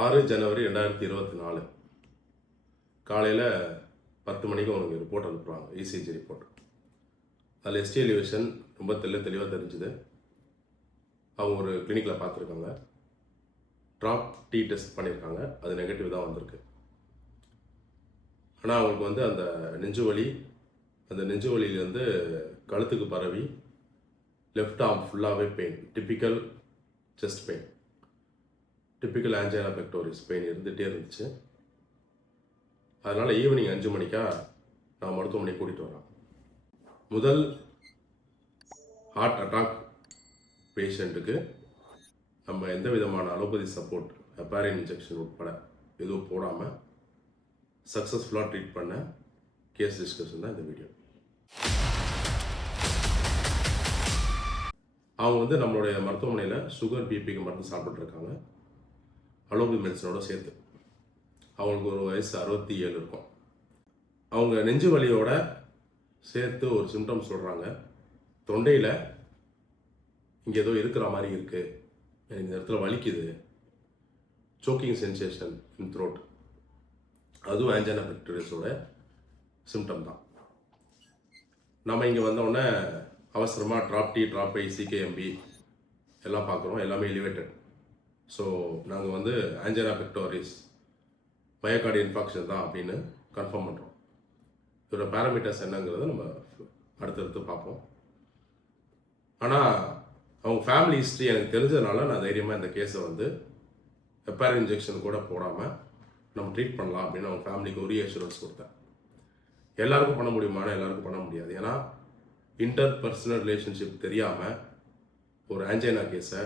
6 ஜனவரி 2024 காலையில் 10 மணிக்கு உனக்கு ரிப்போர்ட் அனுப்புகிறாங்க, இசிஜி ரிப்போர்ட். அதில் எஸ்டி எலிவேஷன் ரொம்ப தெளிவாக தெரிஞ்சுது. அவங்க ஒரு கிளினிக்கில் பார்த்துருக்காங்க, ட்ராப் டி டெஸ்ட் பண்ணியிருக்காங்க, அது நெகட்டிவ் தான் வந்திருக்கு. ஆனால் அவங்களுக்கு வந்து அந்த நெஞ்சு வலியிலேருந்து கழுத்துக்கு பரவி லெஃப்ட் ஆர்ம் ஃபுல்லாகவே pain, typical chest pain, typical angina pectoris pain இருந்துகிட்டே இருந்துச்சு. அதனால் ஈவினிங் 5 மணிக்கா நான் மருத்துவமனை கூட்டிகிட்டு வரேன். முதல் ஹார்ட் அட்டாக் பேஷண்ட்டுக்கு நம்ம எந்த விதமான அலோபதி சப்போர்ட், ஹெப்பாரின் இன்ஜெக்ஷன் உட்பட எதுவும் போடாமல் சக்ஸஸ்ஃபுல்லாக ட்ரீட் பண்ண கேஸ் டிஸ்கஷன் தான் இந்த வீடியோ. அவங்க வந்து நம்மளுடைய மருத்துவமனையில் சுகர் பிபிக்கு மருந்து சாப்பிட்ருக்காங்க, அலோபதி மெடிசனோட சேர்த்து. அவங்களுக்கு ஒரு வயசு 67 இருக்கும். அவங்க நெஞ்சு வலியோட சேர்த்து ஒரு சிம்டம்ஸ் சொல்கிறாங்க. தொண்டையில் இங்கே ஏதோ இருக்கிற மாதிரி இருக்குது, எனக்கு இந்த இடத்துல வலிக்குது, சோக்கிங் சென்சேஷன் இன் த்ரோட், அதுவும் ஆஞ்சினா பெக்டோரிஸோட சிம்டம் தான். நம்ம இங்கே வந்தோடனே அவசரமாக ட்ராப் டி, ட்ராப் ஐ, சிகேஎம்பி எல்லாம் பார்க்குறோம், எல்லாமே எலிவேட்டட். ஸோ நாங்கள் வந்து ஆஞ்சினா பெக்டோரிஸ் மயோகார்டு இன்ஃபாக்ஷன் தான் அப்படின்னு கன்ஃபார்ம் பண்ணுறோம். இதோட பேராமீட்டர்ஸ் என்னங்கிறத நம்ம அடுத்தடுத்து பார்ப்போம். ஆனால் அவங்க ஃபேமிலி ஹிஸ்ட்ரி எனக்கு தெரிஞ்சதுனால நான் தைரியமாக இந்த கேஸை வந்து ஹெப்பாரின் இன்ஜெக்ஷன் கூட போடாமல் நம்ம ட்ரீட் பண்ணலாம் அப்படின்னு அவங்க ஃபேமிலிக்கு ஒரு அஷூரன்ஸ் கொடுத்தேன். எல்லாருக்கும் பண்ண முடியுமானா எல்லாருக்கும் பண்ண முடியாது. ஏன்னா இன்டர் பர்சனல் ரிலேஷன்ஷிப் தெரியாமல் ஒரு ஆஞ்சினா கேஸை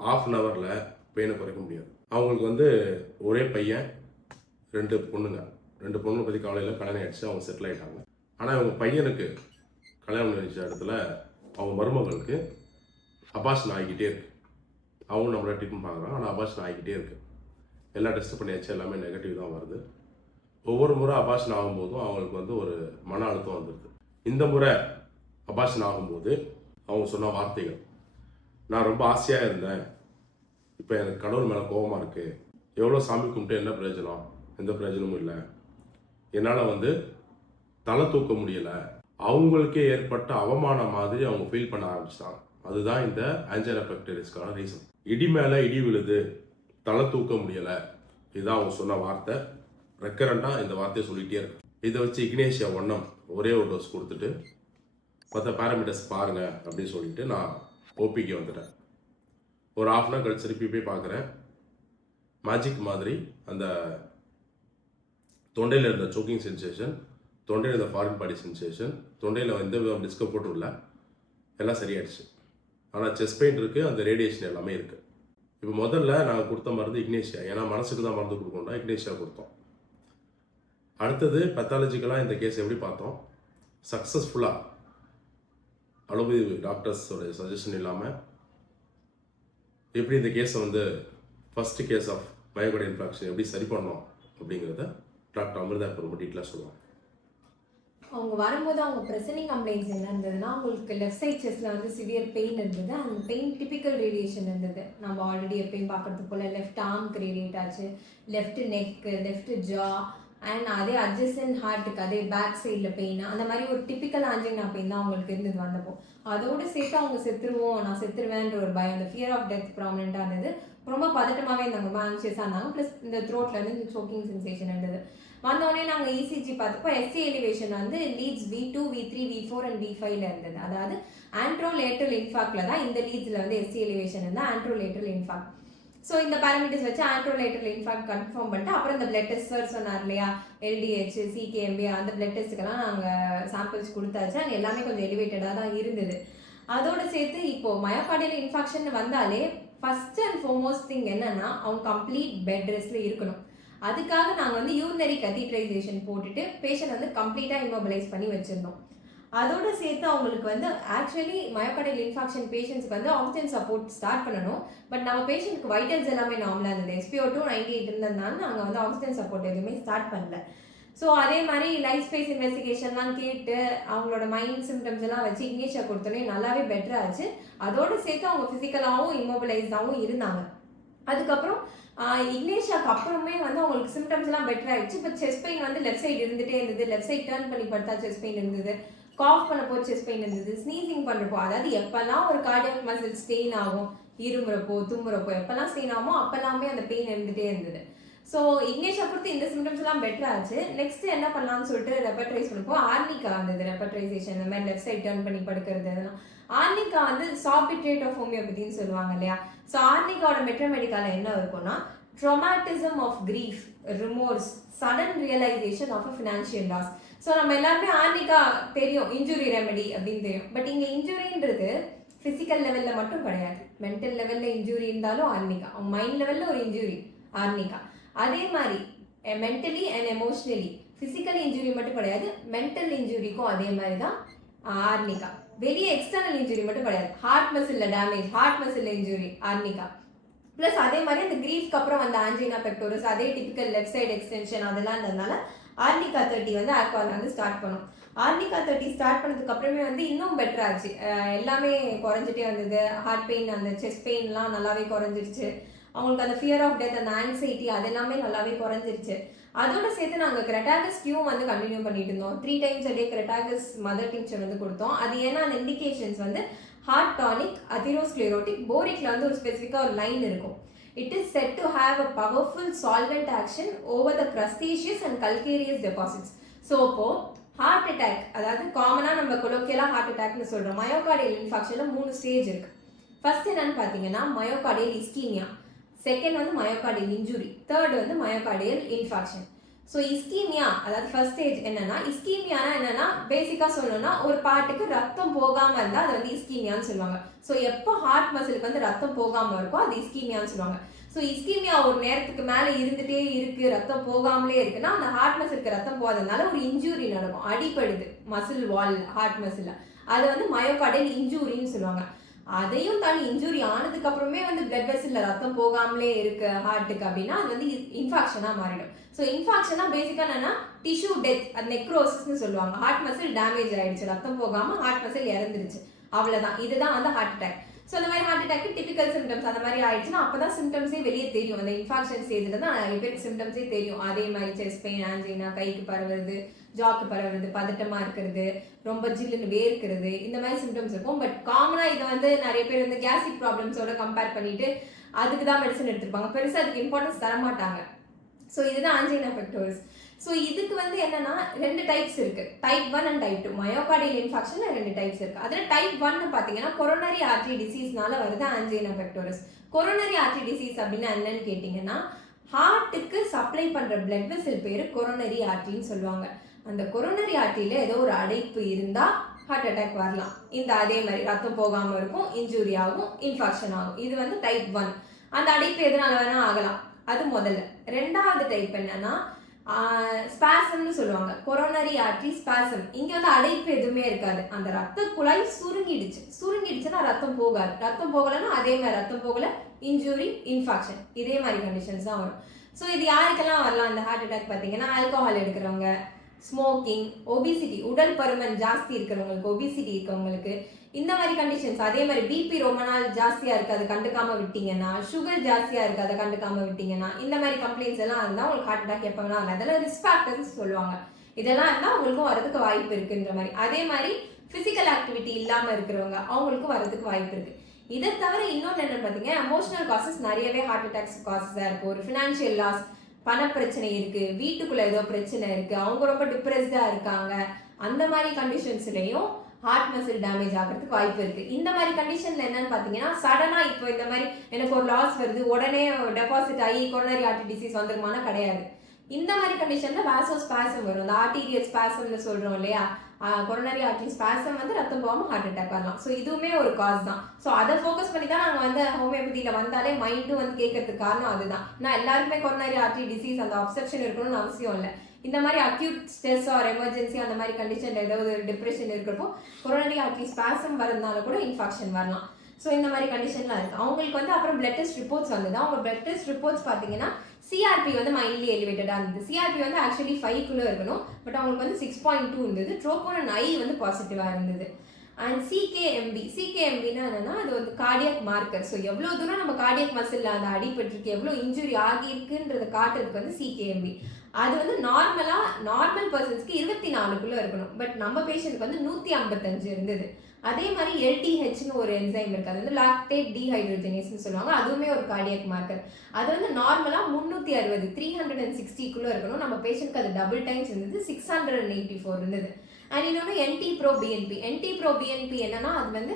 ½ அன் ஹவரில் பெயினை குறைக்க முடியாது. அவங்களுக்கு வந்து ஒரே பையன், 2 பொண்ணுங்க. 2 பொண்ணுங்க பற்றி காலையில் கல்யாணம் ஆகிடுச்சு, அவங்க செட்டில் ஆகிட்டாங்க. ஆனால் அவங்க பையனுக்கு கல்யாணம் பண்ணிச்ச இடத்துல அவங்க மருமகளுக்கு அபாஷன் ஆகிக்கிட்டே இருக்குது. அவங்க நம்மளை ட்ரீட்மெண்ட் பார்க்குறாங்க, ஆனால் அபாஷன் ஆகிக்கிட்டே இருக்குது. எல்லா டெஸ்ட் பண்ணியாச்சு, எல்லாமே நெகட்டிவ் தான் வருது. ஒவ்வொரு முறை அபாஷன் ஆகும்போதும் அவங்களுக்கு வந்து ஒரு மன அழுத்தம் வந்துடுது. இந்த முறை அபாஷன் ஆகும்போது அவங்க சொன்ன வார்த்தைகள், நான் ரொம்ப ஆசையாக இருந்தேன், இப்போ எனக்கு கடவுள் மேலே கோபமாக இருக்குது, எவ்வளோ சாமி கும்பிட்டு என்ன பிரயோஜனம், எந்த பிரயோஜனமும் இல்லை, என்னால் வந்து தலை தூக்க முடியலை, அவங்களுக்கே ஏற்பட்ட அவமானம் மாதிரி அவங்க ஃபீல் பண்ண ஆரம்பிச்சிட்டாங்க. அதுதான் இந்த ஆஞ்சினா பெக்டோரிஸ்க்கான ரீசன். இடி மேலே இடி விழுது, தலை தூக்க முடியலை, இதுதான் அவங்க சொன்ன வார்த்தை. ரெக்கரண்டாக இந்த வார்த்தையை சொல்லிகிட்டே இருக்கு. இதை வச்சு இக்னேஷியா ஒன்னம் ஒரே ஒரு டோஸ் கொடுத்துட்டு மற்ற பேராமீட்டர்ஸ் பாருங்கள் அப்படின்னு சொல்லிட்டு நான் ஓபிக்கு வந்துட்டேன். ஒரு ½ அன் ஹவர் கழிச்சு திருப்பி போய் பார்க்குறேன். மேஜிக் மாதிரி அந்த தொண்டையில் இருந்த சோக்கிங் சென்சேஷன், தொண்டையில் இருந்த ஃபாரின் பாடி சென்சேஷன், தொண்டையில் எந்த விதம் டிஸ்கம்ஃபர்ட்டும் இல்லை, எல்லாம் சரியாயிடுச்சு. ஆனால் செஸ்ட் பெயின் இருக்குது, அந்த ரேடியேஷன் எல்லாமே இருக்குது. இப்போ முதல்ல நாங்கள் கொடுத்த மருந்து இக்னேஷியா, ஏன்னா மனசுக்கு தான் மருந்து கொடுக்கணும்னா இக்னேஷியா கொடுத்தோம். அடுத்தது பெத்தாலஜிக்கலாக இந்த கேஸ் எப்படி பார்த்தோம், சக்ஸஸ்ஃபுல்லாக அலோபதி டாக்டர்ஸோட சஜஷன் இல்லாமல் எப்படி இந்த கேஸை வந்து ஃபர்ஸ்ட் கேஸ் ஆஃப் மயோகார்டு இன்ஃபாக்ஷன் எப்படி சரி பண்ணோம் அப்படிங்கிறத டாக்டர் அமிர்தா இப்போ ரொம்ப டீட்டெயிலாக சொல்லுவாங்க. அவங்க வரும்போது அவங்க ப்ரெசனிங் கம்ப்ளைண்ட்ஸ் என்ன இருந்ததுன்னா, அவங்களுக்கு லெஃப்ட் சைட் செஸ்ட்டில் வந்து சிவியர் பெயின் இருந்தது. அந்த பெயின் டிப்பிக்கல் ரேடியேஷன் இருந்தது. நம்ம ஆல்ரெடி எப்பயும் பார்க்கறது போல் லெஃப்ட் ஆர்ம்க்கு ரேடியேட் ஆச்சு, left neck, left jaw, and அதே அட்ஜசன்ட் ஹார்ட்டுக்கு அதே பேக் சைடில் பெயின், அந்த மாதிரி ஒரு டிப்பிக்கல் ஆஞ்சினா பெயின் தான் அவங்களுக்கு இருந்தது வந்தப்போ. அதோடு சேர்த்து அவங்க செத்துருவோம், நான் செத்துருவேன்ற ஒரு பயம், அந்த ஃபியர் ஆஃப் டெத் ப்ராமினெண்ட்டாக இருந்தது. ரொம்ப பதட்டமாகவே இருந்தாங்க, ரொம்ப ஆன்ஷியஸாக இருந்தாங்க. ப்ளஸ் இந்த த்ரோட்லேருந்து இந்த சோக்கிங் சென்சேஷன் இருந்தது. வந்தோடனே நாங்கள் இசிஜி பார்த்தப்போ எஸ்சி எலிவேஷன் வந்து leads V2, V3, V4 and V5ல இருந்தது. அதாவது ஆண்ட்ரோலேட்ரல் இன்ஃபாக்டில் தான் இந்த லீட்ஸில் வந்து எஸ்சி எலிவேஷன் இருந்தால் ஆண்ட்ரோலேட்ரல் இன்ஃபாக்ட். ஸோ இந்த பேராமீட்டர்ஸ் வச்சு ஆண்ட்ரோலேட்ரல் இன்ஃபாக்ட் கன்ஃபார்ம் பண்ணிட்டு அப்புறம் இந்த பிளட் டெஸ்ட் சார் சொன்னார் இல்லையா, LDH, CKMB, அந்த பிளட் டெஸ்ட்டுக்கெல்லாம் நாங்கள் சாம்பிள்ஸ் கொடுத்தாச்சு. அது எல்லாமே கொஞ்சம் எலிவேட்டடாக தான் இருந்தது. அதோடு சேர்த்து இப்போது மயோகார்டியல் இன்ஃபாக்ஷன் வந்தாலே ஃபர்ஸ்ட் அண்ட் ஃபார்மோஸ்ட் திங் என்னன்னா அவங்க கம்ப்ளீட் பெட் ரெஸ்ட்ல இருக்கணும். அதுக்காக நாங்கள் வந்து யூரினரி கத்தீட்ரைசேஷன் போட்டுட்டு பேஷண்ட் வந்து கம்ப்ளீட்டாக இம்மொபிலைஸ் பண்ணி வச்சிருந்தோம். அதோடு சேர்த்து அவங்களுக்கு வந்து ஆக்சுவலி மயோகார்டியல் இன்ஃபாக்ஷன் பேஷண்ட்ஸ்க்கு வந்து ஆக்சிஜன் சப்போர்ட் ஸ்டார்ட் பண்ணணும். பட் நம்ம பேஷண்ட்க்கு வைட்டல்ஸ் எல்லாமே நார்மலாக இருந்தது. SpO2 98 இருந்ததுனால நாங்கள் வந்து ஆக்சிஜன் சப்போர்ட் எதுவுமே ஸ்டார்ட் பண்ணல. ஸோ அதே மாதிரி லைஃப் ஸ்பேஸ் இன்வெஸ்டிகேஷன்லாம் கேட்டு அவங்களோட மைண்ட் சிம்டம்ஸ் எல்லாம் வச்சு இக்னேஷியா கொடுத்தோன்னே நல்லாவே பெட்டர் ஆச்சு. அதோடு சேர்த்து அவங்க ஃபிசிக்கலாகவும் இம்மொபிலைஸ்டாகவும் இருந்தாங்க. அதுக்கப்புறம் இக்னேஷியாக்கு அப்புறமே வந்து அவங்களுக்கு சிம்டம்ஸ் எல்லாம் பெட்டர் ஆயிடுச்சு. இப்போ செஸ்ட் பெயின் வந்து லெஃப்ட் சைடு இருந்துட்டே இருந்தது, லெஃப்ட் சைடு டர்ன் பண்ணி படுத்தா செஸ்ட் பெயின் இருந்தது, காஃப் பண்ணப்போ செஸ்ட் பெயின் இருந்தது, ஸ்னீசிங் பண்ணுறப்போ, அதாவது எப்பெல்லாம் ஒரு கார்டியாக் மசில் ஸ்ட்ரெயின் ஆகும், இருமுறப்போ தும்முறப்போ எப்பெல்லாம் ஸ்ட்ரெயின் ஆகுமோ அப்பெல்லாமே அந்த பெயின் இருந்துட்டே இருந்தது. ஸோ இக்னேஷியா பொறுத்து இந்த சிம்டம்ஸ் எல்லாம் பெட்டர் ஆச்சு. நெக்ஸ்ட் என்ன பண்ணலாம்னு சொல்லிட்டு ரெப்பட்ரைஸ் பண்ணப்போ ஆர்னிகா வந்தது. ரெப்பட்ரைசேஷன் இந்த மாதிரி லெஃப்ட் சைட் டர்ன் பண்ணி படுக்கிறது அதெல்லாம். ஆர்னிகா வந்து சார்பிட்ரேட் ஆஃப் ஹோமியோபதின்னு சொல்லுவாங்க இல்லையா. ஸோ ஆர்னிகாவோட மெட்ரோமெடிக்கால என்ன இருக்கும்னா traumatism of grief, remorse, sudden realisation of a financial loss. So நம்ம எல்லாருமே ஆர்னிகா தெரியும், இன்ஜுரி ரெமெடி அப்படின்னு தெரியும். பட் இங்கே இன்ஜுரின்றது ஃபிசிக்கல் லெவலில் மட்டும் கிடையாது, மென்டல் லெவலில் இன்ஜுரி இருந்தாலும் ஆர்னிகா, மைண்ட் லெவலில் ஒரு இன்ஜுரி ஆர்னிகா. அதே மாதிரி mentally and emotionally, physical injury மட்டும் கிடையாது, மென்டல் இன்ஜுரிக்கும் அதே மாதிரி தான் ஆர்னிகா. வெளியே எக்ஸ்டர்னல் இன்ஜுரி மட்டும் கிடையாது, ஹார்ட் மசில்ல damage, heart muscle injury arnica. Plus அதே மாதிரி அந்த கிரீஃப்க்கு அப்புறம் அந்த ஆன்ஜினா பெக்டோரஸ், அதே டிபிக்கல் லெஃப்ட் சைடு எக்ஸ்டென்ஷன் அதெல்லாம் இருந்ததுனால ஆர்னிகா 30 வந்து ஆக்வால் வந்து ஸ்டார்ட் பண்ணும். ஆர்னிகா 30 ஸ்டார்ட் பண்ணதுக்கு அப்புறமே வந்து இன்னும் பெட்டர் ஆச்சு, எல்லாமே குறைஞ்சிட்டே வந்தது. ஹார்ட் பெயின், அந்த செஸ்ட் பெயின்லாம் நல்லாவே குறைஞ்சிருச்சு. அவங்களுக்கு அந்த ஃபியர் ஆஃப் டெத், அந்த ஆங்ஸைட்டி அதெல்லாமே நல்லாவே குறைஞ்சிருச்சு. அதோட சேர்த்து நாங்கள் கிரெட்டாகஸ் கியூ வந்து கண்டினியூ பண்ணிட்டு இருந்தோம். 3 times a day கிரெட்டாகஸ் மதர் டிங்க்சர் வந்து கொடுத்தோம். அது ஏன்னா அந்த இண்டிகேஷன்ஸ் வந்து ஹார்ட் டானிக், அதிரோஸ்க்ளெரோட்டிக், போரிக்ல வந்து ஒரு ஸ்பெசிஃபிக்காக ஒரு லைன் இருக்கும். It is said to have a powerful solvent action over the crustaceous and calcareous deposits. So இப்போ ஹார்ட் அட்டாக், அதாவது காமனாக நம்ம கொலோக்கியலாக ஹார்ட் அட்டாக்னு சொல்கிறோம். மயோகார்டியல் இன்ஃபாக்ஷனில் 3 ஸ்டேஜ் இருக்குது. ஃபர்ஸ்ட் என்னன்னு பார்த்தீங்கன்னா மயோகார்டியல் இஸ்கீமியா, செகண்ட் வந்து மயோகார்டியல் இன்ஜுரி, தேர்ட் வந்து மயோகார்டியல் இன்ஃபாக்ஷன். ஸோ இஸ்கீமியா அதாவது ஃபர்ஸ்ட் ஸ்டேஜ் என்னன்னா, இஸ்கீமியானா என்னன்னா பேசிக்காக சொல்லணும்னா ஒரு பார்ட்டுக்கு ரத்தம் போகாமல் இருந்தால் அது வந்து இஸ்கீமியான்னு சொல்லுவாங்க. ஸோ எப்போ ஹார்ட் மசிலுக்கு வந்து ரத்தம் போகாமல் இருக்கோ அது இஸ்கீமியான்னு சொல்லுவாங்க. ஸோ இஸ்கீமியா ஒரு நேரத்துக்கு மேலே இருந்துகிட்டே இருக்குது, ரத்தம் போகாமலே இருக்குன்னா அந்த ஹார்ட் மசிலுக்கு ரத்தம் போகாததுனால ஒரு இன்ஜூரி நடக்கும், அடிப்படுது மசில் வால் ஹார்ட் மசிலில், அது வந்து மயோகார்டியல் இன்ஜூரின்னு சொல்லுவாங்க. அதையும் தாண்டி இன்ஜூரி ஆனதுக்கு அப்புறமே வந்து பிளட் வெசல்ல ரத்தம் போகாமலே இருக்கு ஹார்ட்டுக்கு அப்படின்னா அது வந்து இன்ஃபாக்ஷனா மாறிடும். ஸோ இன்ஃபாக்ஷனா பேசிக்கா என்னன்னா டிஷ்யூ டெத், அது நெக்ரோசிஸ்ன்னு சொல்லுவாங்க. ஹார்ட் மசில் டேமேஜ் ஆயிடுச்சு, ரத்தம் போகாம ஹார்ட் மசில் இறந்துருச்சு, அவ்வளவுதான். இதுதான் வந்து ஹார்ட் அட்டாக். ஸோ அந்த மாதிரி ஹார்ட் அட்டாக் டிபிக்கல் சிம்டம்ஸ் அந்த மாதிரி ஆயிடுச்சுன்னா அப்பதான் சிம்டம்ஸே வெளியே தெரியும். அந்த இன்ஃபாக்ஷன் ஸ்டேஜ்ல தான் நிறைய பேருக்கு சிம்டம்ஸே தெரியும். அதே மாதிரி செஸ்ட் பெயின், ஆன்ஜினா, கைக்கு பரவுறது, ஜாக்கு பரவுறது, பதட்டமா இருக்கிறது, ரொம்ப ஜில்லுன்னு வேர்க்கிறது, இந்த மாதிரி சிம்டம்ஸ் இருக்கும். பட் காமனா இதை வந்து நிறைய பேர் வந்து கேஸ்ட்ரிக் ப்ராப்ளம்ஸோட கம்பேர் பண்ணிட்டு அதுக்கு தான் மெடிசன் எடுத்துருப்பாங்க, பெருசாக அதுக்கு இம்பார்ட்டன்ஸ் தரமாட்டாங்க. ஸோ இதுதான் ஆன்ஜினா பெக்டோரஸ். ஸோ இதுக்கு வந்து என்னன்னா 2 டைப்ஸ் இருக்கு, type 1 and type 2. Myocardial infarction 2 types இருக்கு. அதில் டைப் 1 பார்த்தீங்கன்னா கொரோனரி ஆர்டரி டிசீஸ்னால வருது ஆன்ஜினா பெக்டோரஸ். கொரோனரி ஆர்டரி டிசீஸ் அப்படின்னா என்னன்னு கேட்டிங்கன்னா ஹார்ட்டுக்கு சப்ளை பண்ற பிளட் வெசல் பேரு கொரோனரி ஆர்டரின்னு சொல்லுவாங்க. அந்த கொரோனரி ஆர்டரியில ஏதோ ஒரு அடைப்பு இருந்தா ஹார்ட் அட்டாக் வரலாம். இந்த அதே மாதிரி ரத்தம் போகாம இருக்கும், இன்ஜூரி ஆகும், இன்ஃபாக்ஷன் ஆகும். இது வந்து டைப் 1. அந்த அடைப்பு எதனால வேணா ஆகலாம், அது முதல்ல. ரெண்டாவது டைப் என்னன்னா ஸ்பாசம்னு சொல்லுவாங்க, கொரோனரி ஆர்டரி ஸ்பாசம். இங்க வந்து அடைப்பு எதுவுமே இருக்காது, அந்த ரத்த குழாய் சுருங்கிடுச்சுன்னா ரத்தம் போகாது, ரத்தம் போகலன்னா அதே மாதிரி ரத்தம் போகல, இன்ஜூரி, இன்ஃபாக்ஷன், இதே மாதிரி கண்டிஷன்ஸ் தான் வரும். ஸோ இது யாருக்கெல்லாம் வரலாம் இந்த ஹார்ட் அட்டாக் பார்த்தீங்கன்னா ஆல்கஹால் எடுக்கிறவங்க, ஸ்மோக்கிங், ஒபிசிட்டி, உடல் பருமன் ஜாஸ்தி இருக்கிறவங்களுக்கு, ஒபிசிட்டி இருக்கவங்களுக்கு, இந்த மாதிரி கண்டிஷன்ஸ். அதே மாதிரி பிபி ரொம்ப நாள் ஜாஸ்தியா இருக்கு, அதை கண்டுக்காம விட்டீங்கன்னா, சுகர் ஜாஸ்தியா இருக்கு, அதை கண்டுக்காம விட்டீங்கன்னா, இந்த மாதிரி கம்ப்ளைண்ட்ஸ் எல்லாம் இருந்தால் உங்களுக்கு ஹார்ட் அட்டாக் எப்போ வேணாலும் அதெல்லாம் ரிஸ்க் ஃபேக்டர்ஸ் சொல்லுவாங்க. இதெல்லாம் இருந்தால் அவங்களுக்கும் வரதுக்கு வாய்ப்பு இருக்குன்ற மாதிரி. அதே மாதிரி பிசிக்கல் ஆக்டிவிட்டி இல்லாமல் இருக்கிறவங்க அவங்களுக்கும் வரதுக்கு வாய்ப்பு இருக்கு. இதை தவிர இன்னொன்று என்ன பார்த்தீங்க, எமோஷனல் காசஸ் நிறையவே ஹார்ட் அட்டாக்ஸ் காசஸாக இருக்கு. ஒரு ஃபினான்ஷியல் லாஸ், பண பிரச்சனை இருக்கு, வீட்டுக்குள்ள ஏதோ பிரச்சனை இருக்கு, அவங்க ரொம்ப டிப்ரெஸ்டா இருக்காங்க, அந்த மாதிரி கண்டிஷன்ஸ்லயும் ஹார்ட் மசில் டேமேஜ் ஆகிறதுக்கு வாய்ப்பு இருக்கு. இந்த மாதிரி கண்டிஷன்ல என்னன்னு பாத்தீங்கன்னா சடனா இப்போ இந்த மாதிரி எனக்கு ஒரு லாஸ் வருது, உடனே டெபாசிட் ஆகி கொரோனரி ஆர்டரி டிசீஸ் வந்துருமானா கிடையாது. இந்த மாதிரி கண்டிஷன்ல வாசோஸ்பாசம் வரும், இந்த ஆர்டீரியல் ஸ்பாசம்னு சொல்றோம் இல்லையா, கொரோனரி ஆர்டரி ஸ்பாசம் வந்து ரத்தம் போகாம ஹார்ட் அட்டாக் வரலாம். ஸோ இதுவுமே ஒரு காஸ் தான். ஸோ அதை ஃபோக்கஸ் பண்ணி தான் நாங்கள் வந்து ஹோமியோபதியில வந்தாலே மைண்டும் வந்து கேட்கறதுக்கு காரணம் அதுதான். நான் எல்லாருக்குமே கொரோனரி ஆர்டரி டிசீஸ் அந்த அப்செப்ஷன் இருக்கணும்னு அவசியம் இல்லை. இந்த மாதிரி அக்யூட் ஸ்ட்ரெஸ் ஆர் எமர்ஜென்சி அந்த மாதிரி கண்டிஷன்ல ஏதாவது டிப்ரெஷன் இருக்கிறப்போ கொரோனரி ஆர்டரி ஸ்பாசம் வரதுனால கூட இன்ஃபாக்ஷன் வரலாம். ஸோ இந்த மாதிரி கண்டிஷன்லாம் இருக்குது. அவங்களுக்கு வந்து அப்புறம் பிளட் டெஸ்ட் ரிப்போர்ட்ஸ் வந்தது. அவங்க பிளட் டெஸ்ட் ரிப்போர்ட்ஸ் பார்த்தீங்கன்னா சிஆர்பி வந்து மைல்ட்லி எலிவேட்டடாக இருந்தது. சிஆர்பி வந்து ஆக்சுவலி 5 இருக்கணும், பட் அவங்களுக்கு வந்து 6.2 இருந்தது. ட்ரோபோனின் ஐ வந்து பாசிட்டிவாக இருந்தது. அண்ட் சிகேஎம்பினா என்னன்னா அது வந்து கார்டியாக் மார்க்கர். ஸோ எவ்வளோ தூரம் நம்ம கார்டியாக் மசில் அந்த அடிபட்டிருக்கு, எவ்வளோ இன்ஜுரி ஆகியிருக்குன்றதை காட்டுறதுக்கு வந்து சிகேஎம்பி. அது வந்து நார்மல் பர்சன்ஸ்க்கு 24க்குள்ள இருக்கணும். பட் நம்ம பேஷண்ட்க்கு வந்து 155 இருந்தது. அதே மாதிரி எல்டிஹெச்னு ஒரு என்சைம் இருக்குது, அது வந்து லாக்டேட் டீஹைட்ரோஜனேஸ்னு சொல்லுவாங்க. அதுவுமே ஒரு கார்டியாக் மார்க்கர். அது வந்து நார்மலாக 360 360க்குள்ளே இருக்கணும். நம்ம பேஷண்ட்க்கு அது டபுள் டைம்ஸ் இருந்தது, 684 இருந்தது. அண்ட் இன்னொன்று NT-proBNP என்னன்னா அது வந்து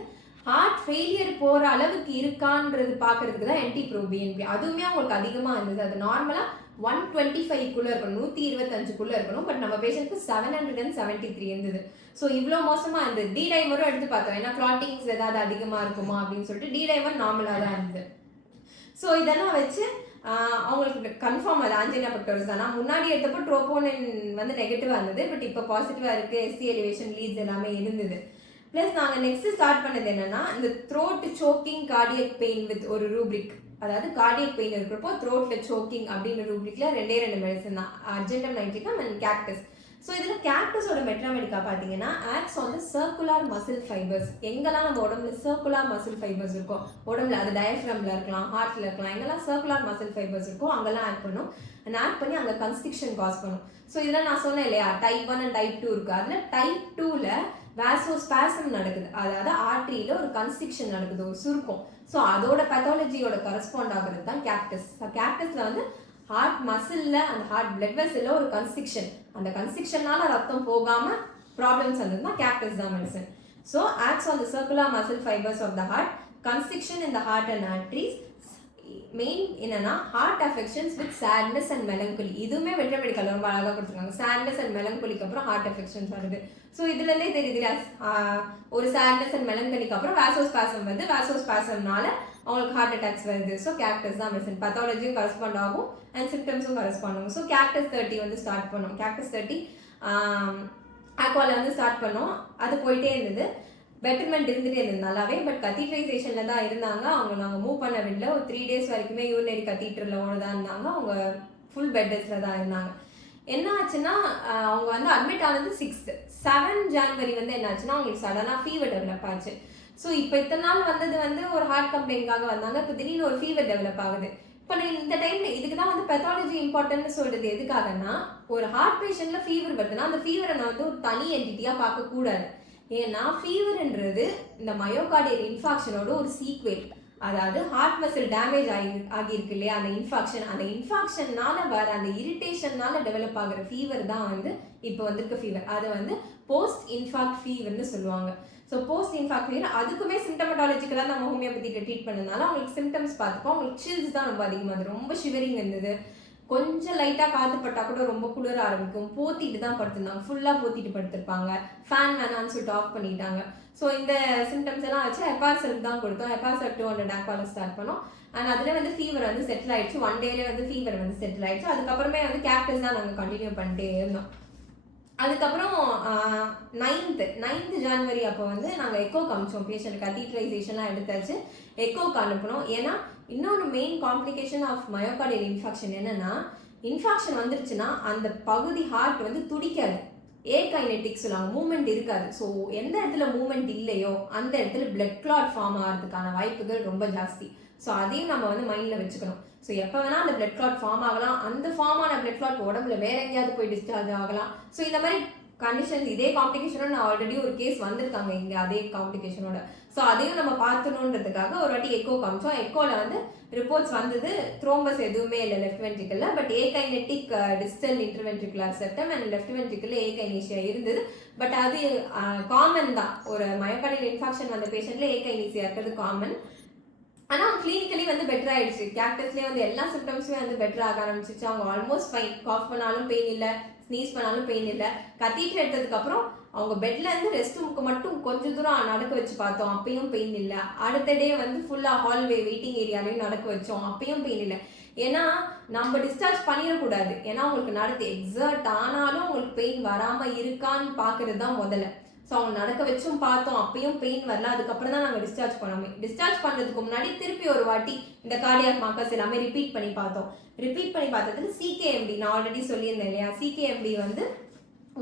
ஹார்ட் ஃபெயிலியர் போகிற அளவுக்கு இருக்கான்றது பார்க்கறதுக்கு தான் NT-proBNP. அதுவுமே அவங்களுக்கு அதிகமாக இருந்தது. அது நார்மலாக 125க்குள்ளே இருக்கணும், 125க்குள்ளே இருக்கணும். பட் நம்ம பேஷண்ட்க்கு 773 இருந்தது. ஸோ இவ்வளோ மோசமாக இருந்தது. டி டைமரும் எடுத்து பார்த்தோம், ஏன்னா கிளாட்டிங்ஸ் ஏதாவது அதிகமாக இருக்குமா அப்படின்னு சொல்லிட்டு டி டைமர் நார்மலாக தான் இருந்தது. ஸோ இதெல்லாம் வச்சு அவங்களுக்கு கன்ஃபார்ம் அது ஆஞ்சைனா பெக்டோரிஸ் தான். முன்னாடி எடுத்தப்போ ட்ரோபோனின் வந்து நெகட்டிவாக இருந்தது, பட் இப்போ பாசிட்டிவாக இருக்குது. ST எலிவேஷன் லீட்ஸ் எல்லாமே இருந்தது. ப்ளஸ் நாங்கள் நெக்ஸ்ட் ஸ்டார்ட் பண்ணது என்னன்னா, இந்த throat soaking cardiac pain with ஒரு ரூப்ரிக், அதாவது கார்டியக் பெயின் இருக்கிறப்போ த்ரோட்டில் சோக்கிங் அப்படின்னு ரூப்ரிக்கில் 2 மெடிசன் தான், argentum nitricum and cactus. So இதில் கேக்டஸோட மெட்ராமெடிக்கா பார்த்தீங்கன்னா acts on the circular muscle fibres. எங்கெல்லாம் நம்ம உடம்புல சர்க்குலர் மசில் ஃபைபர்ஸ் இருக்கும், உடம்புல அது டயஃப்ரம்ல இருக்கலாம், ஹார்ட்ல இருக்கலாம், எங்கெல்லாம் சர்க்குலர் மசில் ஃபைபர்ஸ் இருக்கோ அங்கெல்லாம் ஆக்ட் பண்ணும். அண்ட் ஆக்ட் பண்ணி அங்கே கன்ஸ்ட்ரிக்ஷன் காஸ் பண்ணும். ஸோ இதில் நான் சொன்னேன் இல்லையா, டைப் 1 அண்ட் டைப் 2 இருக்குது. அதில் டைப் 2ல் வாசோஸ்பாசம் நடக்குது, அதாவது ஆர்ட்ரியில் ஒரு கன்ஸ்ட்ரிக்ஷன் நடக்குது, ஒரு சுருக்கம். ஸோ அதோட பேத்தாலஜியோட கரஸ்பாண்ட் ஆகிறது தான் கேக்டஸ். கேக்டஸில் வந்து ஹார்ட் மசில்ல அந்த ஹார்ட் பிளட் வெசல்ல ஒரு கன்ஸ்ட்ரிக்ஷன், அந்த கன்ஸ்ட்ரிக்ஷனால ரத்தம் போகாம ப்ராப்ளம்ஸ் வந்ததுன்னா கேக்டஸ் தான் medicine. So acts on the circular muscle fibres of the heart, constriction in the heart and arteries. Main என்னன்னா heart affections with sadness and melancholy. இதுவுமே வெட்ரமெடிக்கல் ரொம்ப அழகாக கொடுத்துருக்காங்க. சேட்னஸ் அண்ட் மெலங்கொலிக்கு அப்புறம் ஹார்ட் அஃபெக்ஷன்ஸ் வருது. ஸோ இதுலேருந்தே தெரியுது ஒரு சேட்னஸ் அண்ட் மெலங்கொலிக்கு அப்புறம் வாசோஸ்பாசம் வந்து வாசோஸ்பாசம்னால அவங்களுக்கு ஹார்ட் அட்டாக்ஸ் வருது. ஸோ கேக்டஸ் தான் மெடிசன். பத்தாலஜியும் கரஸ்பாண்ட் ஆகும் அண்ட் சிம்டம்ஸும் கரஸ்பாண்ட் ஆகும். ஸோ கேக்டஸ் 30 வந்து ஸ்டார்ட் பண்ணோம். கேக்டஸ் 30 ஆக்வாவில் வந்து ஸ்டார்ட் பண்ணோம். அது போயிட்டே இருந்தது, பெட்டர்மெண்ட் இருந்துகிட்டே இருந்தது நல்லாவே. பட் கத்தீட்ரைசேஷனில் தான் இருந்தாங்க. அவங்க நாங்கள் மூவ் பண்ண விடல. ஒரு 3 days வரைக்குமே யூரினரி கத்தீட்டரில் தான் இருந்தாங்க. அவங்க ஃபுல் பெட் ரெஸ்ட்டில் தான் இருந்தாங்க. என்ன ஆச்சுன்னா அவங்க வந்து அட்மிட் ஆனது 7 January வந்து என்ன ஆச்சுன்னா அவங்களுக்கு சடனாக ஃபீவர் டெவலப் ஆச்சு. ஸோ இப்போ இத்தனை நாள் வந்தது வந்து ஒரு ஹார்ட் கம்ப்ளைண்ட்காக வந்தாங்க, இப்போ திடீர்னு ஒரு ஃபீவர் டெவலப் ஆகுது. இப்போ இந்த டைமில் இதுக்கு தான் வந்து பெத்தாலஜி இம்பார்ட்டன்ட்னு சொல்கிறது எதுக்காகன்னா, ஒரு ஹார்ட் பேஷண்ட்டில் ஃபீவர் வருதுன்னா அந்த ஃபீவரை நான் வந்து ஒரு தனி என்டிட்டியாக பார்க்கக்கூடாது. ஏன்னா ஃபீவர்ன்றது இந்த மயோகார்டியல் இன்ஃபாக்ஷனோட ஒரு சீக்வெல். அதாவது ஹார்ட் மசில் டேமேஜ் ஆகியிருக்கு இல்லையா, அந்த இன்ஃபாக்ஷன்னால வர அந்த இரிட்டேஷன்னால டெவலப் ஆகிற ஃபீவர் தான் வந்து இப்போ வந்திருக்க ஃபீவர். அதை வந்து போஸ்ட் இன்ஃபாக்ட் ஃபீவர்னு சொல்லுவாங்க. ஸோ போஸ்ட் இன்ஃபாக்ட் ஃபீவர் அதுக்குமே சிம்டமட்டாலஜிக்கலாக நம்ம ஹோமியோபதியில் ட்ரீட் பண்ணதுனால அவங்களுக்கு சிம்டம்ஸ் பார்த்துப்போம். அவங்களுக்கு சில்ஸ் தான் ரொம்ப அதிகமாக இருந்தது, ரொம்ப ஷிவரிங் இருந்தது, கொஞ்சம் லைட்டாக காற்று பட்டா கூட ரொம்ப குளிர ஆரம்பிக்கும், போத்திட்டு தான் படுத்திருந்தாங்க, ஃபுல்லாக போத்திட்டு படுத்திருப்பாங்க, ஃபேன் வேணான்னு சொல்லிட்டு ஆஃப் பண்ணிட்டாங்க. ஸோ இந்த சிம்டம்ஸ் எல்லாம் வச்சு ஹெப்பாசெல்ட் தான் கொடுத்தோம். ஹெப்பாசெல்ட் 200 ஆக்வாவில் ஸ்டார்ட் பண்ணோம். அண்ட் அதில் வந்து ஃபீவர் வந்து செட்டில் ஆயிடுச்சு. 1 day வந்து ஃபீவர் வந்து செட்டில் ஆயிடுச்சு. அதுக்கப்புறமே வந்து கேக்டஸ் தான் நாங்கள் கண்டினியூ பண்ணிட்டே இருந்தோம். அதுக்கப்புறம் 9th January அப்போ வந்து நாங்கள் எக்கோ காமிச்சோம். பேஷண்ட் கத்தீட்ரைசேஷன்லாம் எடுத்தாச்சு, எக்கோக்கு அனுப்பணும். ஏன்னா இன்னொன்று main complication of myocardial infarction என்னன்னா, இன்ஃபாக்ஷன் வந்துருச்சுன்னா அந்த பகுதி ஹார்ட் வந்து துடிக்காது, ஏகைனெட்டிக் சொல்லுவாங்க, மூமெண்ட் இருக்காது. ஸோ எந்த இடத்துல மூமெண்ட் இல்லையோ அந்த இடத்துல பிளட் கிளாட் ஃபார்ம் ஆகிறதுக்கான வாய்ப்புகள் ரொம்ப ஜாஸ்தி. ஸோ அதையும் நம்ம வந்து மைண்டில் வச்சுக்கணும். ஸோ எப்போ வேணால் அந்த பிளட் கிளாட் ஃபார்ம் ஆகலாம், அந்த ஃபார்ம் ஆன பிளட் கிளாட் உடம்புல வேற எங்கேயாவது போய் டிஸ்சார்ஜ் ஆகலாம். ஸோ இந்த மாதிரி கண்டிஷன்ஸ், இதே காம்ப்ளிகேஷனோட நான் ஆல்ரெடி ஒரு கேஸ் வந்திருக்காங்க இங்கே அதே காம்ப்ளிகேஷனோட. ஸோ அதையும் நம்ம பார்த்துணுன்றதுக்காக ஒரு வாட்டி எக்கோ காமிச்சோம். எக்கோவில் வந்து ரிப்போர்ட்ஸ் வந்தது, த்ரோம்பஸ் எதுவுமே இல்லை லெஃப்ட் வென்ட்ரிக்கலில், but akinetic distal interventricular septum and left வென்ட்ரிக்கலில் ஏகைனீசியா இருந்தது. பட் அது காமன் தான், ஒரு மயோகார்டியல் இன்ஃபாக்ஷன் வந்த பேஷண்ட்ல ஏகைனீசியா இருக்கிறது காமன். ஆனால் கிளினிக்கலி வந்து பெட்டர் ஆயிடுச்சு. கேக்டஸ்லேயே வந்து எல்லா சிம்டம்ஸுமே வந்து பெட்டர் ஆக ஆரம்பிச்சிச்சு. அவங்க ஆல்மோஸ்ட் ஃபைன், காஃப் பண்ணாலும் பெயின் இல்லை, ஸ்னீஸ் பண்ணாலும் பெயின் இல்லை. கத்தீட்டர் எடுத்ததுக்கப்புறம் அவங்க பெட்ல இருந்து ரெஸ்ட் ரூமுக்கு மட்டும் கொஞ்சம் தூரம் நடக்க வச்சு பார்த்தோம், அப்பயும் பெயின் இல்லை. அடுத்த டே வந்து ஃபுல்லாக ஹால்வே வெயிட்டிங் ஏரியாலையும் நடக்க வச்சோம், அப்பயும் பெயின் இல்லை. ஏன்னா நம்ம டிஸ்சார்ஜ் பண்ணிடக்கூடாது, ஏன்னா உங்களுக்கு நடத்து எக்ஸர்ட் ஆனாலும் உங்களுக்கு பெயின் வராமல் இருக்கான்னு பார்க்கறது தான் முதல்ல. ஸோ அவங்க நடக்க வச்சும் பார்த்தோம், அப்பயும் பெயின் வரல. அதுக்கப்புறம் தான் நாங்கள் டிஸ்சார்ஜ் பண்ணோமே. டிஸ்சார்ஜ் பண்ணுறதுக்கு முன்னாடி திருப்பி ஒரு வாட்டி இந்த கார்டியாக் மார்க்கர்ஸ் எல்லாமே ரிப்பீட் பண்ணி பார்த்தோம். ரிப்பீட் பண்ணி பார்த்ததுல சிகேஎம்பி நான் ஆல்ரெடி சொல்லியிருந்தேன் இல்லையா, சிகேஎம்பி வந்து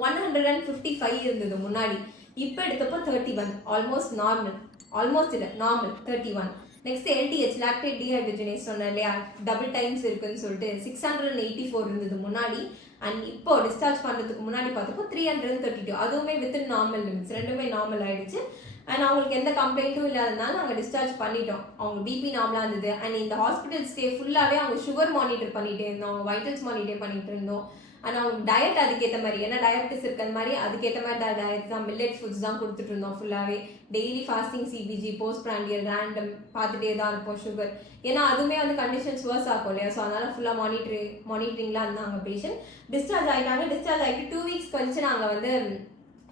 155 இருந்தது முன்னாடி. இப்போ எடுத்தப்போ 31, ஆல்மோஸ்ட் நார்மல், ஆல்மோஸ்ட் இல்லை normal 31. Next LDH lactate dehydrogenase சொன்னேன் இல்லையா, டபுள் டைம்ஸ் இருக்குன்னு சொல்லிட்டு 684 இருந்தது முன்னாடி. அண்ட் இப்போ டிஸ்சார்ஜ் பண்ணுறதுக்கு முன்னாடி பார்த்தப்போ 332, அதுவுமே வித்தின் நார்மல் லிமிட்ஸ், ரெண்டுமே நார்மல் ஆயிடுச்சு. அண்ட் அவங்களுக்கு எந்த கம்ப்ளைண்ட்டும் இல்லாதனால நாங்கள் டிஸ்சார்ஜ் பண்ணிட்டோம். அவங்க பிபி நார்மலாக இருந்தது. அண்ட் இந்த ஹாஸ்பிட்டல் ஸ்டே ஃபுல்லாகவே அவங்க சுகர் மானிட்டர் பண்ணிகிட்டே இருந்தோம், அவங்க வைட்டல்ஸ் மானிட்டர் பண்ணிட்டு இருந்தோம். அண்ட் அவங்க டயட் அதுக்கேற்ற மாதிரி, ஏன்னா டயபிட்டிஸ் இருக்கிற மாதிரி அதுக்கேற்ற மாதிரி டயட் தான், மில்லட் ஃபுட்ஸ் தான் கொடுத்துட்டு இருந்தோம் ஃபுல்லாகவே. Daily fasting, CBG, post prandial, random பார்த்துட்டே தான் இருப்போம் சுகர். ஏன்னா அதுவுமே வந்து கண்டிஷன்ஸ் வர்ஸ் ஆகும் இல்லையா, ஸோ அதனால் ஃபுல்லாக மானிட்டரிங்லாம் இருந்தாங்க பேஷண்ட். டிஸ்சார்ஜ் ஆகிட்டாங்க. டிஸ்சார்ஜ் ஆகிட்டு 2 வீக்ஸ் கழிச்சு நாங்கள் வந்து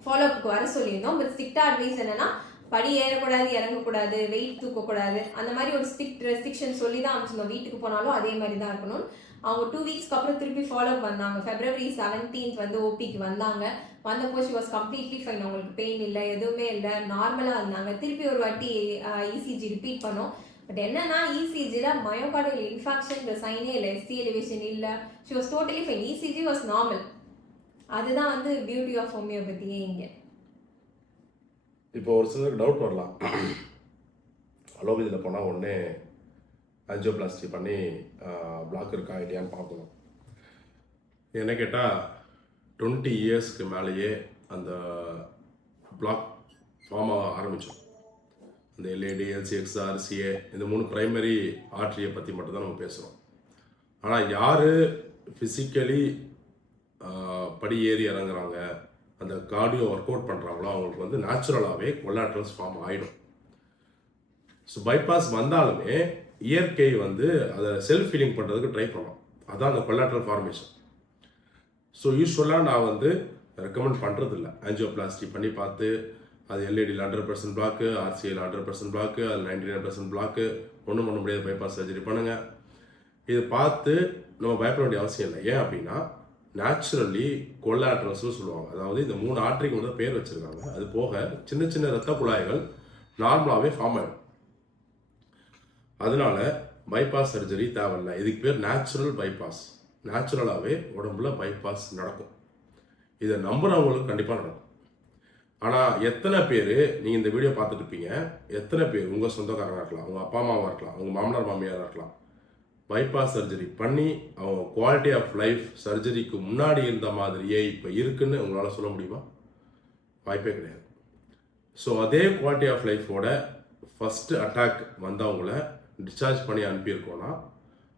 ஃபாலோஅப்புக்கு வர சொல்லியிருந்தோம். பட் ஸ்ட்ரிக்டாக அட்வைஸ் என்னன்னா, படி ஏறக்கூடாது, இறங்கக்கூடாது, வெயிட் தூக்கக்கூடாது, அந்த மாதிரி ஒரு ஸ்ட்ரிக்ட் ரெஸ்ட்ரிக்ஷன் சொல்லி தான் அனுப்பிச்சோம். வீட்டுக்கு போனாலும் அதே மாதிரி தான் இருக்கணும். அவங்க 2 வீக்ஸ்க்கு அப்புறம் திருப்பி ஃபாலோஅப் வந்தாங்க. February 17 வந்து ஓபிக்கு வந்தாங்க. வந்தப்போ ஷி வாஸ் கம்ப்ளீட்லி ஃபைன், அவங்களுக்கு பெயின் இல்லை, எதுவுமே இல்லை, நார்மலாக இருந்தாங்க. திருப்பி ஒரு வாட்டி இசிஜி ரிப்பீட் பண்ணோம். பட் என்னன்னா இசிஜியில் மயோகார்டியல் இன்ஃபாக்ஷன் சைனே இல்லை, எஸ்டி எலிவேஷன் இல்லை, she was totally fine, ECG was normal. அதுதான் வந்து பியூட்டி ஆஃப் ஹோமியோபதியே இங்கே. இப்போ ஒரு சிலருக்கு டவுட் வரலாம், அலோபதியில் போனால் உடனே ஆஞ்சியோபிளாஸ்டி பண்ணி பிளாக் இருக்கா இல்லையான்னு பார்க்கணும். என்ன கேட்டால் 20 இயர்ஸ்க்கு மேலேயே அந்த பிளாக் ஃபார்ம் ஆக ஆரம்பித்தோம். அந்த எல்ஏடி, எல்சிஎக்ஸ், ஆர்சிஏ, இந்த 3 பிரைமரி ஆர்ட்ரியை பற்றி மட்டும்தான் நம்ம பேசுகிறோம். ஆனால் யார் ஃபிசிக்கலி படி ஏறி இறங்குறாங்க, அந்த கார்டியோ ஒர்க் அவுட் பண்ணுறாங்களோ அவங்களுக்கு வந்து நேச்சுரலாகவே கொலாட்ரல்ஸ் ஃபார்ம் ஆகிடும். ஸோ பைபாஸ் வந்தாலுமே இயற்கை வந்து அதை செல்ஃப் ஃபீலிங் பண்ணுறதுக்கு ட்ரை பண்ணோம். அதான் அந்த கொலாட்ரல் ஃபார்மேஷன். ஸோ யூஸ்வலாக நான் வந்து ரெக்கமெண்ட் பண்ணுறதில்ல. ஆஞ்சியோபிளாஸ்டி பண்ணி பார்த்து அது எல்ஏடியில் 100% பிளாக்கு, ஆர்சிஏயில் 100% பிளாக்கு, அது 99% பிளாக்கு, ஒன்றும் பண்ண முடியாது, பைபாஸ் சர்ஜரி பண்ணுங்கள். இதை பார்த்து நம்ம பயப்பட வேண்டிய அவசியம் இல்லை. ஏன் அப்படின்னா நேச்சுரலி கொலாட்ரல்ஸ்னு சொல்லுவாங்க. அதாவது இந்த 3 ஆர்ட்ரிக்கு வந்து பேர் வச்சுருக்காங்க. அது போக சின்ன சின்ன ரத்த குழாய்கள் நார்மலாகவே ஃபார்ம் ஆகிடும். அதனால பைபாஸ் சர்ஜரி தேவையில்லை. இதுக்கு பேர் நேச்சுரல் பைபாஸ். நேச்சுரலாகவே உடம்புல பைபாஸ் நடக்கும். இதை நம்புறவங்களுக்கு கண்டிப்பாக நடக்கும். ஆனால் எத்தனை பேர் நீங்கள் இந்த வீடியோ பார்த்துட்டு இருப்பீங்க, எத்தனை பேர் உங்கள் சொந்தக்காரங்க இருக்கலாம், உங்கள் அப்பா அம்மாவாக இருக்கலாம், உங்கள் மாமனார் மாமியாராக இருக்கலாம், பைபாஸ் சர்ஜரி பண்ணி அவங்க குவாலிட்டி ஆஃப் லைஃப் சர்ஜரிக்கு முன்னாடி இருந்த மாதிரியே இப்போ இருக்குன்னு உங்களால் சொல்ல முடியுமா? வாய்ப்பே கிடையாது. ஸோ அதே குவாலிட்டி ஆஃப் லைஃபோட ஃபஸ்ட்டு அட்டாக் வந்தவங்கள டிஸ்சார்ஜ் பண்ணி அனுப்பியிருக்கோன்னா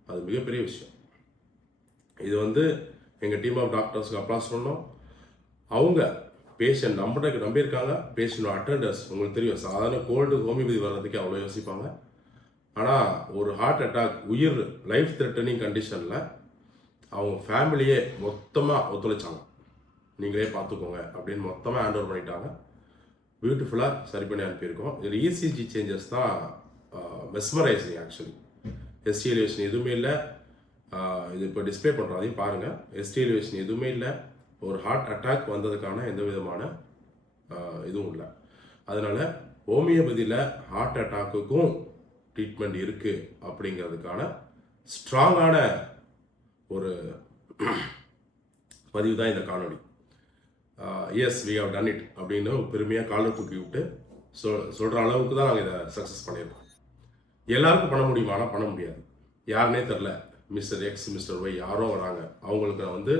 அது மிகப்பெரிய விஷயம். இது வந்து எங்கள் டீம் ஆஃப் டாக்டர்ஸ்க்கு அப்ளாஸ் பண்ணோம். அவங்க பேஷண்ட் நம்பியிருக்காங்க. பேஷண்டோட அட்டெண்டர்ஸ் உங்களுக்கு தெரியும், சாதாரண கோல்டு ஹோமியோபதி வர்றதுக்கு அவ்வளோ யோசிப்பாங்க. ஆனால் ஒரு ஹார்ட் அட்டாக், உயிர் லைஃப் த்ரெட்டனிங் கண்டிஷனில் அவங்க ஃபேமிலியே மொத்தமாக ஒத்துழைச்சாங்க. நீங்களே பார்த்துக்கோங்க அப்படின்னு மொத்தமாக ஹேண்ட் ஓவர் பண்ணிட்டாங்க. பியூட்டிஃபுல்லாக சரி பண்ணி அனுப்பியிருக்கோம். இதில் இசிஜி சேஞ்சஸ் தான் மெஸ்மரைசிங். ஆக்சுவலி எஸ்டி எலிவேஷன் எதுவுமே இல்லை. இது இப்போ டிஸ்பிளே பண்ணுறோம், அதையும் பாருங்கள். எஸ்டி எலிவேஷன் எதுவுமே இல்லை. ஒரு ஹார்ட் அட்டாக் வந்ததுக்கான எந்த விதமான இதுவும் இல்லை. அதனால் ஹோமியோபதியில் ஹார்ட் அட்டாக்குக்கும் ட்ரீட்மெண்ட் இருக்குது அப்படிங்கிறதுக்கான ஸ்ட்ராங்கான ஒரு பதிவு தான் இந்த காணொலி. Yes we have done it அப்படின்னு பெருமையாக காலர் தூக்கி விட்டு சொல்கிற அளவுக்கு தான் நாங்கள் இதை சக்ஸஸ் பண்ணியிருக்கோம். எல்லாருக்கும் பண்ண முடியுமானா பண்ண முடியாது. யாருன்னே தெரில, மிஸ்டர் எக்ஸ், மிஸ்டர் ஒய் யாரோ வராங்க, அவங்களுக்கு வந்து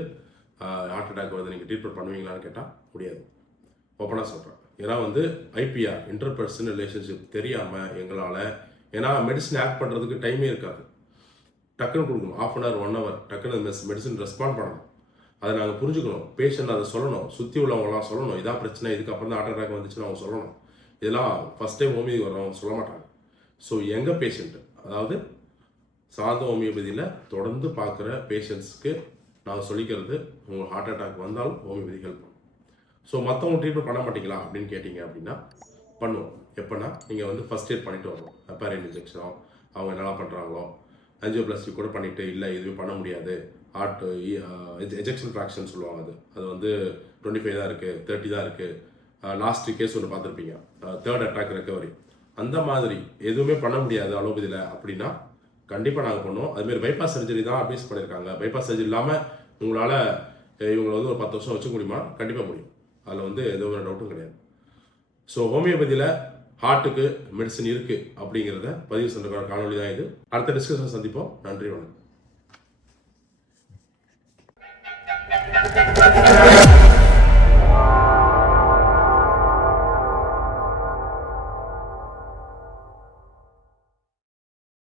ஹார்ட் அட்டாக் வந்து நீங்கள் ட்ரீட்மெண்ட் பண்ணுவீங்களான்னு கேட்டால் முடியாது. ஓப்பனாக சொல்கிறேன். ஏன்னா வந்து ஐபிஆர், இன்டர்பர்சனல் ரிலேஷன்ஷிப் தெரியாமல் எங்களால், ஏன்னா மெடிசன் ஆக்ட் பண்ணுறதுக்கு டைமே இருக்காது. டக்குன்னு கொடுக்கணும், 1/2 hour 1 hour டக்குன்னு மெடிசன் ரெஸ்பாண்ட் பண்ணணும். அதை நாங்கள் புரிஞ்சுக்கணும். பேஷண்ட் அதை சொல்லணும், சுற்றி உள்ளவங்களாம் சொல்லணும், இதான் பிரச்சனை, இதுக்கப்புறம் தான் ஹார்ட் அட்டாக் வந்துச்சுன்னு அவங்க சொல்லணும். இதெல்லாம் ஃபஸ்ட் டைம் ஹோமியோபதி வரவங்க சொல்ல மாட்டாங்க. ஸோ எங்கள் பேஷண்ட்டு, அதாவது சாந்த ஹோமியோபதியில் தொடர்ந்து பார்க்குற பேஷண்ட்ஸ்க்கு நாங்கள் சொல்லிக்கிறது, உங்களுக்கு ஹார்ட் அட்டாக் வந்தாலும் ஹோமியோபதி ஹெல்ப் பண்ணும். ஸோ மற்றவங்க ட்ரீட்மெண்ட் பண்ண மாட்டீங்களா அப்படின்னு கேட்டிங்க அப்படின்னா பண்ணுவோம். எப்போனா நீங்கள் வந்து ஃபஸ்ட் எய்ட் பண்ணிட்டு வரணும். ஹெப்பாரின் இன்ஜெக்ஷனோ அவங்க என்னெல்லாம் பண்ணுறாங்களோ, ஆஞ்சியோபிளாஸ்டி கூட பண்ணிவிட்டு இல்லை எதுவுமே பண்ண முடியாது, ஹார்ட் எஜெக்ஷன் ஃப்ராக்ஷன் சொல்லுவாங்க, அது வந்து 25 தான் இருக்குது, 30 தான் இருக்குது. லாஸ்ட் கேஸ் ஒன்று பார்த்துருப்பீங்க, 3rd அட்டாக் ரெக்கவரி, அந்த மாதிரி எதுவுமே பண்ண முடியாது அலோபதியில் அப்படின்னா கண்டிப்பாக நாங்கள் பண்ணுவோம். அதுமாரி பைபாஸ் சர்ஜரி தான் அட்வைஸ் பண்ணியிருக்காங்க. பைபாஸ் சர்ஜரி இல்லாமல் உங்களால் இவங்களை வந்து ஒரு 10 வருஷம் வச்சுக்க முடியுமா? கண்டிப்பாக முடியும். அதில் வந்து எந்த ஒரு டவுட்டும் கிடையாது. ஸோ ஹோமியோபதியில் ஹார்ட்டுக்கு மெடிசன் இருக்குது அப்படிங்கிறத பதிவு சென்ற காணொலி தான் இது. அடுத்த டிஸ்கஷன் சந்திப்போம். நன்றி, வணக்கம்.